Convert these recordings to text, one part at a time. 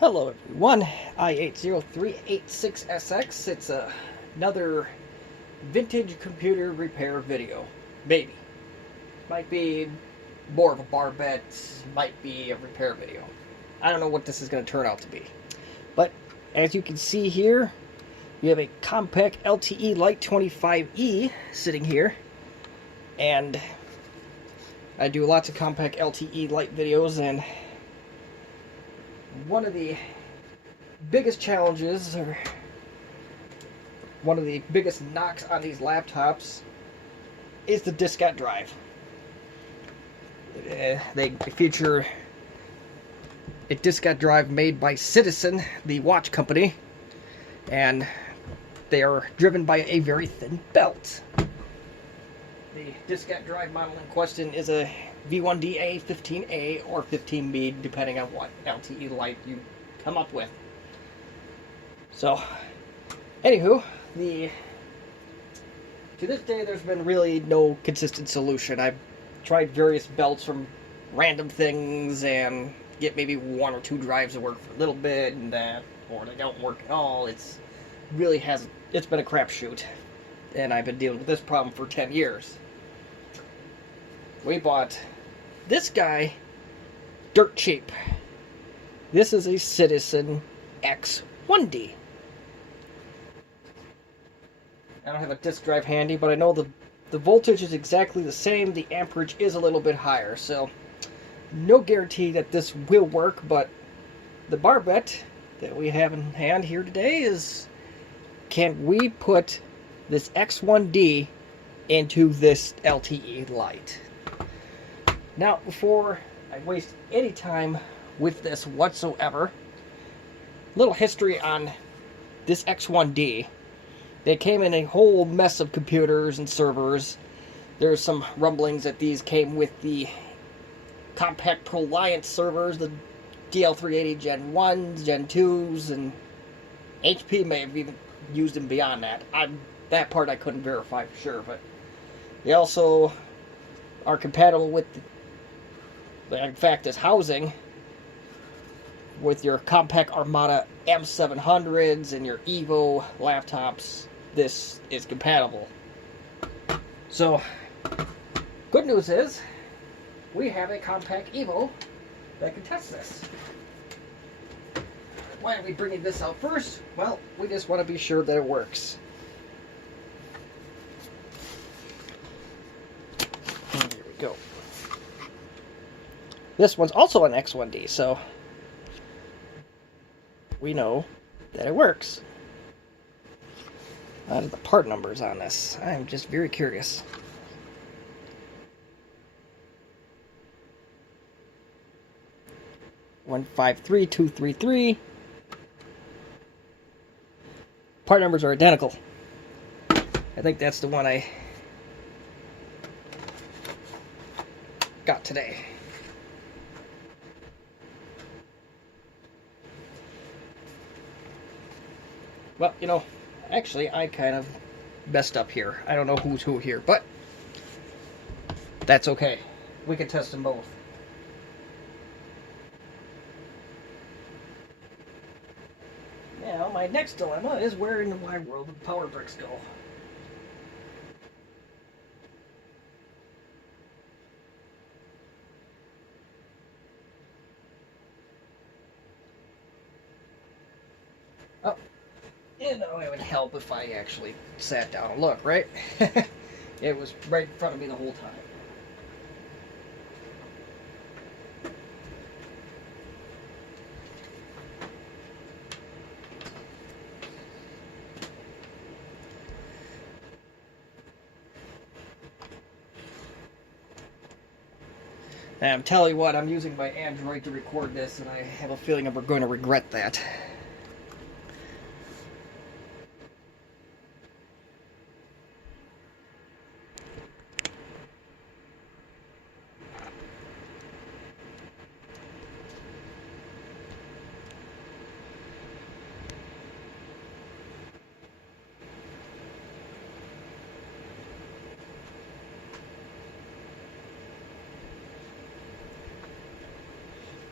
Hello everyone, I80386SX. It's another vintage computer repair video. Maybe. Might be more of a bar bet, might be a repair video. I don't know what this is going to turn out to be. But as you can see here, you have a Compaq LTE Lite 25E sitting here. And I do lots of Compaq LTE Lite videos, and one of the biggest challenges, or one of the biggest knocks on these laptops, is the diskette drive. They feature a diskette drive made by Citizen, the watch company, and they are driven by a very thin belt. The diskette drive model in question is a V1D-A, 15A, or 15B, depending on what LTE Lite you come up with. So, anywho, to this day there's been really no consistent solution. I've tried various belts from random things and get maybe one or two drives to work for a little bit, and or they don't work at all. It's been a crapshoot, and I've been dealing with this problem for 10 years. We bought this guy dirt cheap. This is a Citizen X1D. I don't have a disk drive handy, but I know the voltage is exactly the same. The amperage is a little bit higher, so no guarantee that this will work, but the bar bet that we have in hand here today is, can we put this X1D into this LTE Lite? Now, before I waste any time with this whatsoever, a little history on this X1D. They came in a whole mess of computers and servers. There's some rumblings that these came with the Compaq ProLiant servers, the DL380 Gen 1s, Gen 2s, and HP may have even used them beyond that. That part I couldn't verify for sure, but they also are compatible with in fact, as housing with your Compaq Armada M700s and your Evo laptops. This is compatible. So, good news is, we have a Compaq Evo that can test this. Why are we bringing this out first? Well, we just want to be sure that it works. And here we go. This one's also an X1D, so we know that it works. What are the part numbers on this? I'm just very curious. One 53233. Part numbers are identical. I think that's the one I got today. Well, actually, I kind of messed up here. I don't know who's who here, but that's okay. We can test them both. Now, my next dilemma is, where in the wide world would power bricks go? Oh. It would help if I actually sat down and looked, right? It was right in front of me the whole time. And I'm telling you what, I'm using my Android to record this, and I have a feeling I'm going to regret that.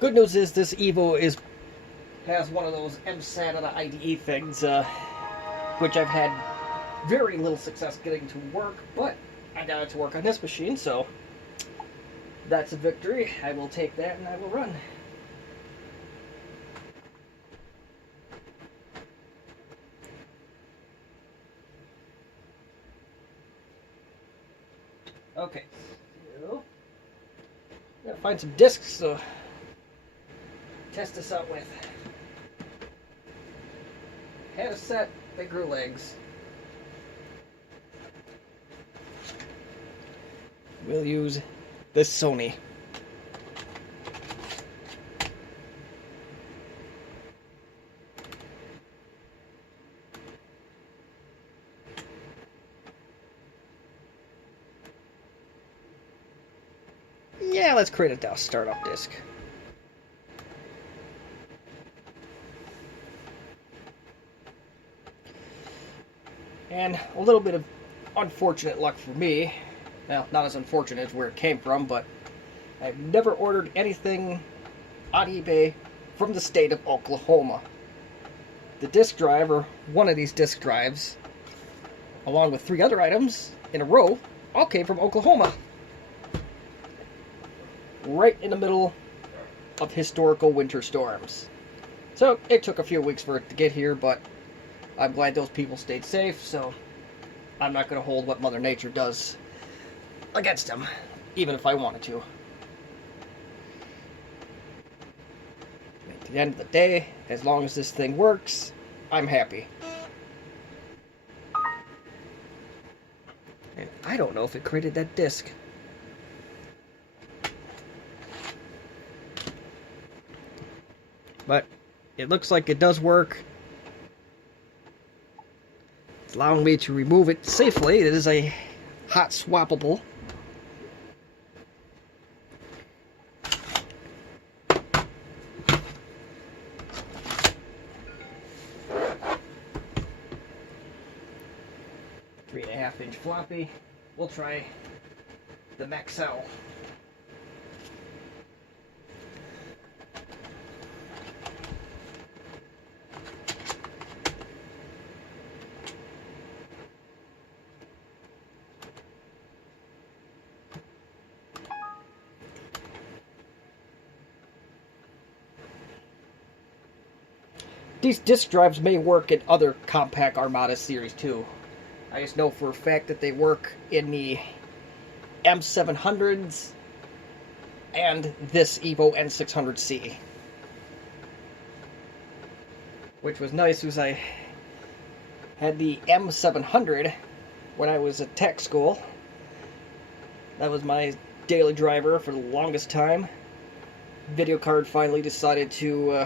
Good news is this Evo is has one of those MSATA IDE things, which I've had very little success getting to work, but I got it to work on this machine, so that's a victory. I will take that and I will run. Okay, so gotta find some discs to test this out with. Had a set, they grew legs. We'll use this Sony. Yeah, let's create a startup disk. And a little bit of unfortunate luck for me. Well, not as unfortunate as where it came from, but I've never ordered anything on eBay from the state of Oklahoma. The disk drive, or one of these disk drives, along with 3 other items in a row, all came from Oklahoma. Right in the middle of historical winter storms. So it took a few weeks for it to get here, but I'm glad those people stayed safe, so I'm not going to hold what Mother Nature does against them, even if I wanted to. At the end of the day, as long as this thing works, I'm happy. And I don't know if it created that disk. But it looks like it does work. It's allowing me to remove it safely. It is a hot swappable. Three and a half inch floppy. We'll try the Maxell. These disk drives may work in other Compaq Armada series too. I just know for a fact that they work in the M700s and this Evo N600C. Which was nice because I had the M700 when I was at tech school. That was my daily driver for the longest time. Video card finally decided to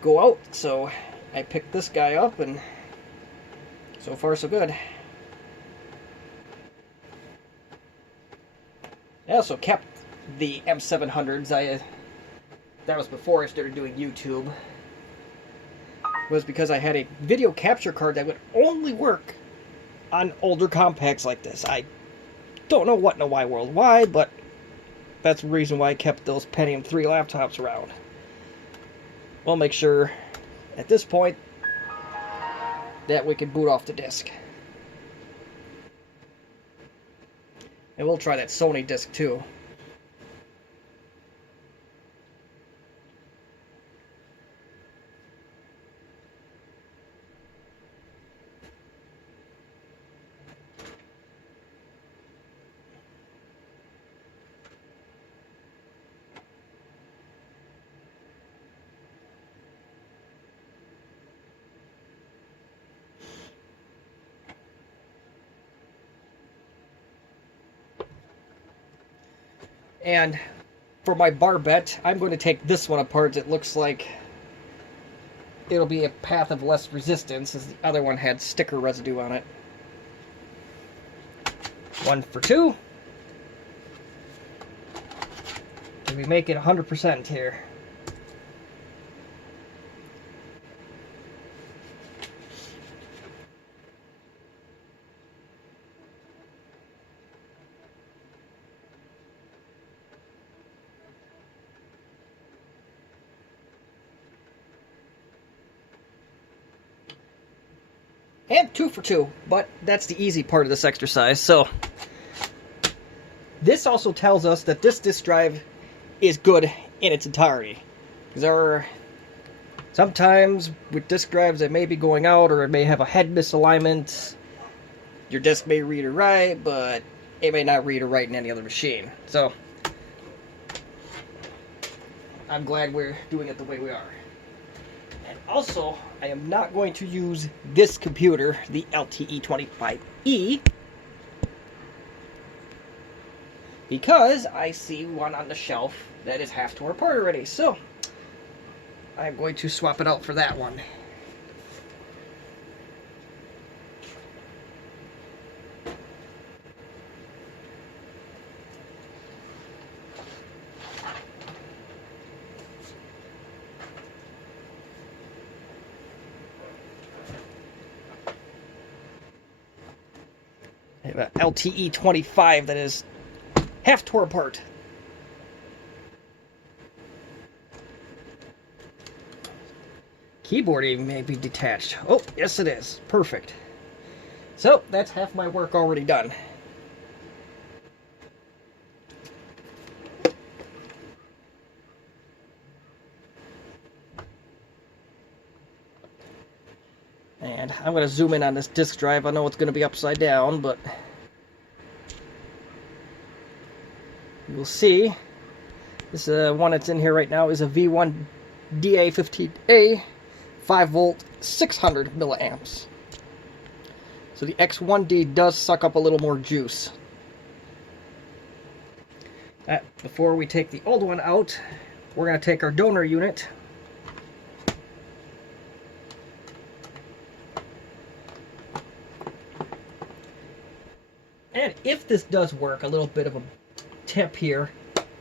go out, so I picked this guy up, and so far so good. I also kept the M700s. That was before I started doing YouTube. It was because I had a video capture card that would only work on older Compaqs like this. I don't know what in the wide world why, but that's the reason why I kept those Pentium 3 laptops around. We'll make sure at this point that we can boot off the disk. And we'll try that Sony disk too. And for my barbette, I'm going to take this one apart. It looks like it'll be a path of less resistance, as the other one had sticker residue on it. 1 for 2. Can we make it 100% here? And 2 for 2, but that's the easy part of this exercise. So this also tells us that this disk drive is good in its entirety. Because there are sometimes with disk drives that may be going out, or it may have a head misalignment. Your disk may read or write, but it may not read or write in any other machine. So I'm glad we're doing it the way we are. And also, I am not going to use this computer, the LTE 25E, because I see one on the shelf that is half torn apart already. So I'm going to swap it out for that one. I have an LTE 25 that is half tore apart. Keyboard even may be detached. Oh, yes it is. Perfect. So, that's half my work already done. And I'm going to zoom in on this disk drive. I know it's going to be upside down, but you'll see this one that's in here right now is a V1DA15A 5-volt 600 milliamps. So the X1D does suck up a little more juice. Before we take the old one out, we're going to take our donor unit. And if this does work, a little bit of a tip here,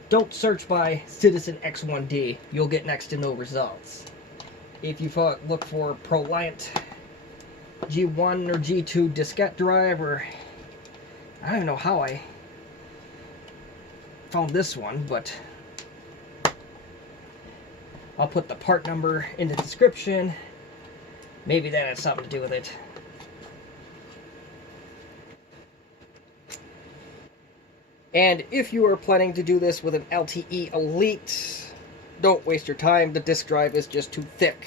don't search by Citizen X1D. You'll get next to no results. If you look for ProLiant G1 or G2 diskette drive, or I don't even know how I found this one, but I'll put the part number in the description. Maybe that has something to do with it. And if you are planning to do this with an LTE Lite, don't waste your time. The disk drive is just too thick.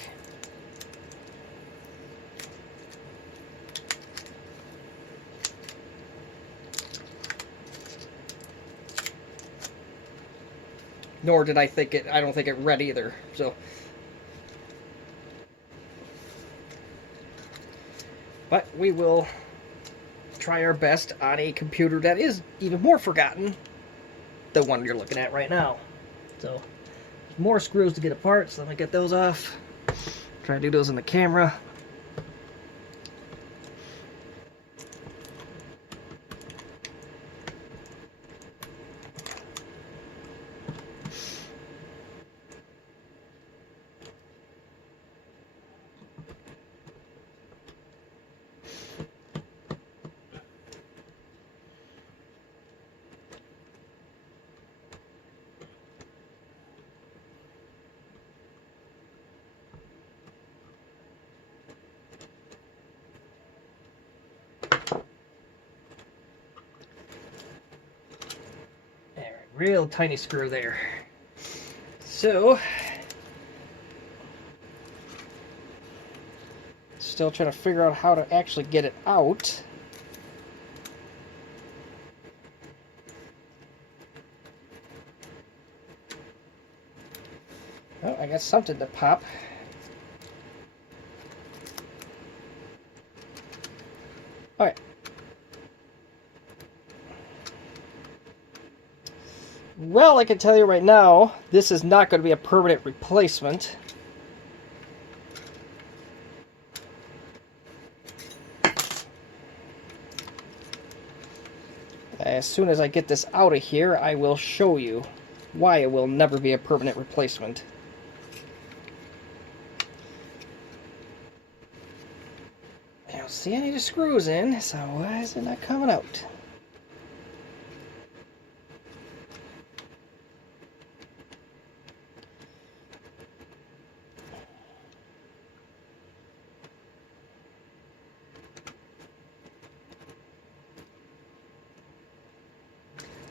Nor did I think it, I don't think it read either. So, but we will try our best on a computer that is even more forgotten, the one you're looking at right now. So, more screws to get apart, so let me get those off. Try to do those in the camera. Real tiny screw there. So, still trying to figure out how to actually get it out. Oh, I got something to pop. Alright. Well, I can tell you right now, this is not going to be a permanent replacement. As soon as I get this out of here, I will show you why it will never be a permanent replacement. I don't see any of the screws in, so why is it not coming out?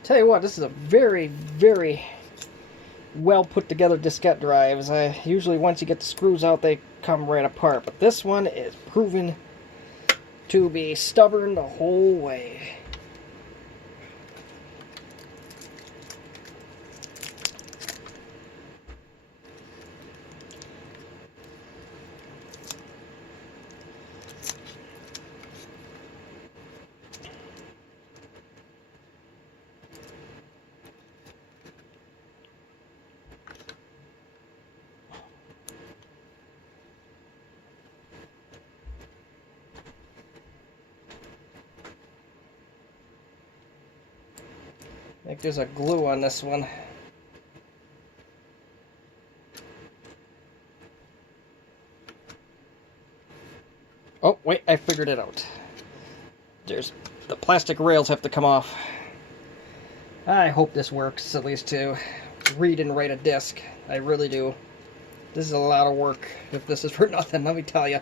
Tell you what, this is a very, very well put together diskette drives. Usually once you get the screws out, they come right apart, but this one is proven to be stubborn the whole way. I think there's a glue on this one. Oh, wait, I figured it out. The plastic rails have to come off. I hope this works, at least to read and write a disc. I really do. This is a lot of work, if this is for nothing, let me tell you.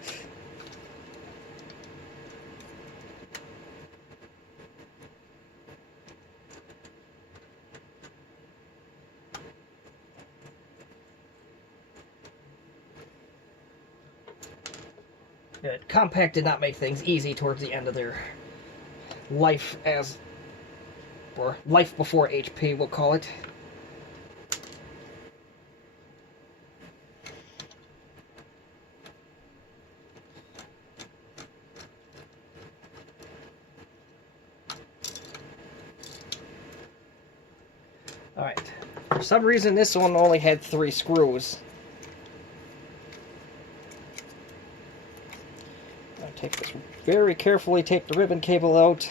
Compaq did not make things easy towards the end of their life or life before HP, we'll call it. Alright, for some reason this one only had 3 screws. Take this very carefully, take the ribbon cable out.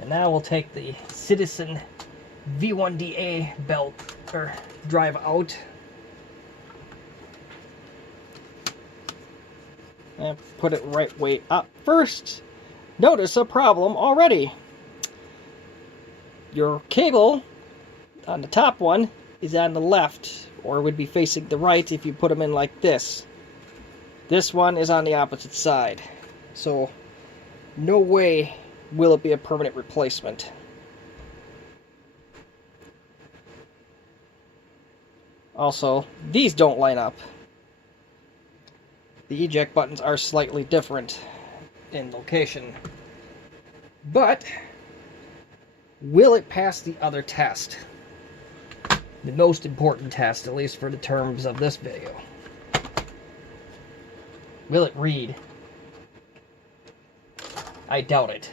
And now we'll take the Citizen X1D belt or drive out. And put it right way up first. Notice a problem already. Your cable on the top one is on the left, or would be facing the right if you put them in like this. This one is on the opposite side. So no way will it be a permanent replacement. Also, these don't line up. The eject buttons are slightly different in location. But will it pass the other test? The most important test, at least for the terms of this video. Will it read? I doubt it.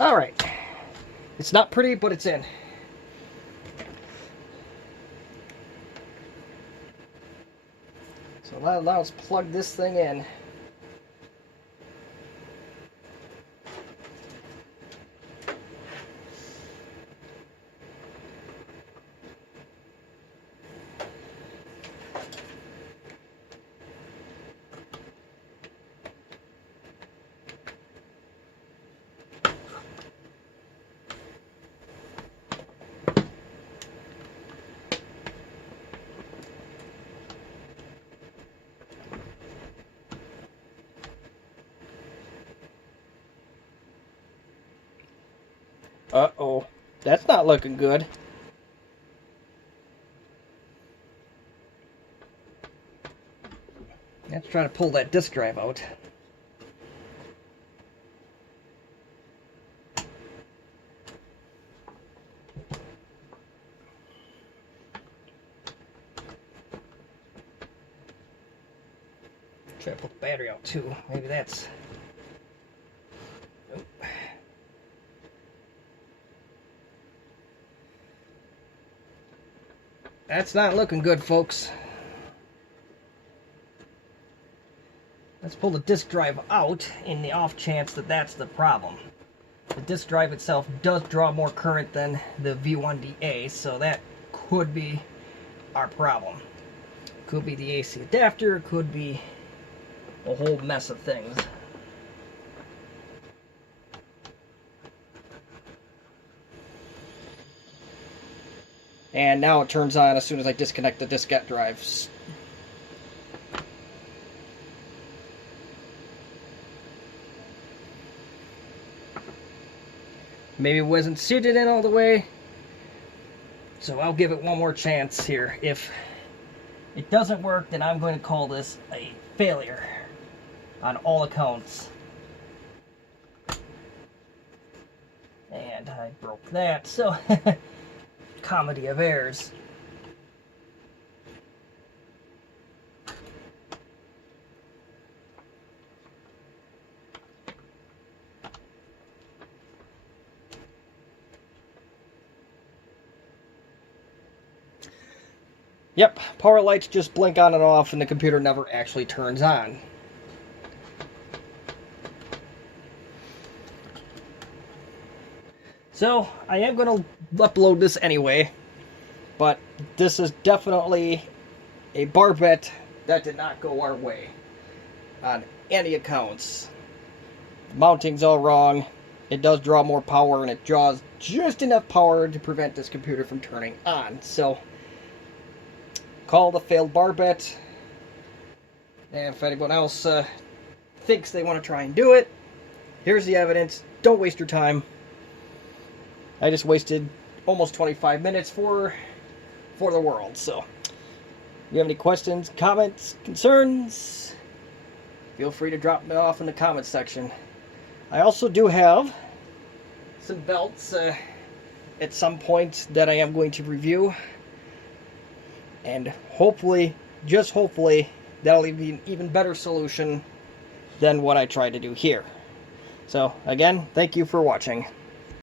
Alright. It's not pretty, but it's in. So now let's plug this thing in. Uh-oh. That's not looking good. Let's try to pull that disk drive out. Try to pull the battery out too. Maybe that's... Nope. That's not looking good, folks. let's pull the disk drive out in the off chance that that's the problem. The disk drive itself does draw more current than the V1DA, so that could be our problem. Could be the AC adapter, could be a whole mess of things. And now it turns on as soon as I disconnect the diskette drives. Maybe it wasn't seated in all the way, so I'll give it one more chance here. If it doesn't work, then I'm going to call this a failure on all accounts. And I broke that, so comedy of errors. Yep, power lights just blink on and off and the computer never actually turns on. So, I am going to upload this anyway, but this is definitely a barbette that did not go our way on any accounts. The mounting's all wrong. It does draw more power and it draws just enough power to prevent this computer from turning on. So, call the failed barbette. And if anyone else thinks they want to try and do it, here's the evidence. Don't waste your time. I just wasted almost 25 minutes for the world. So, if you have any questions, comments, concerns, feel free to drop them off in the comments section. I also do have some belts at some point that I am going to review. And hopefully, just hopefully, that'll be an even better solution than what I tried to do here. So, again, thank you for watching.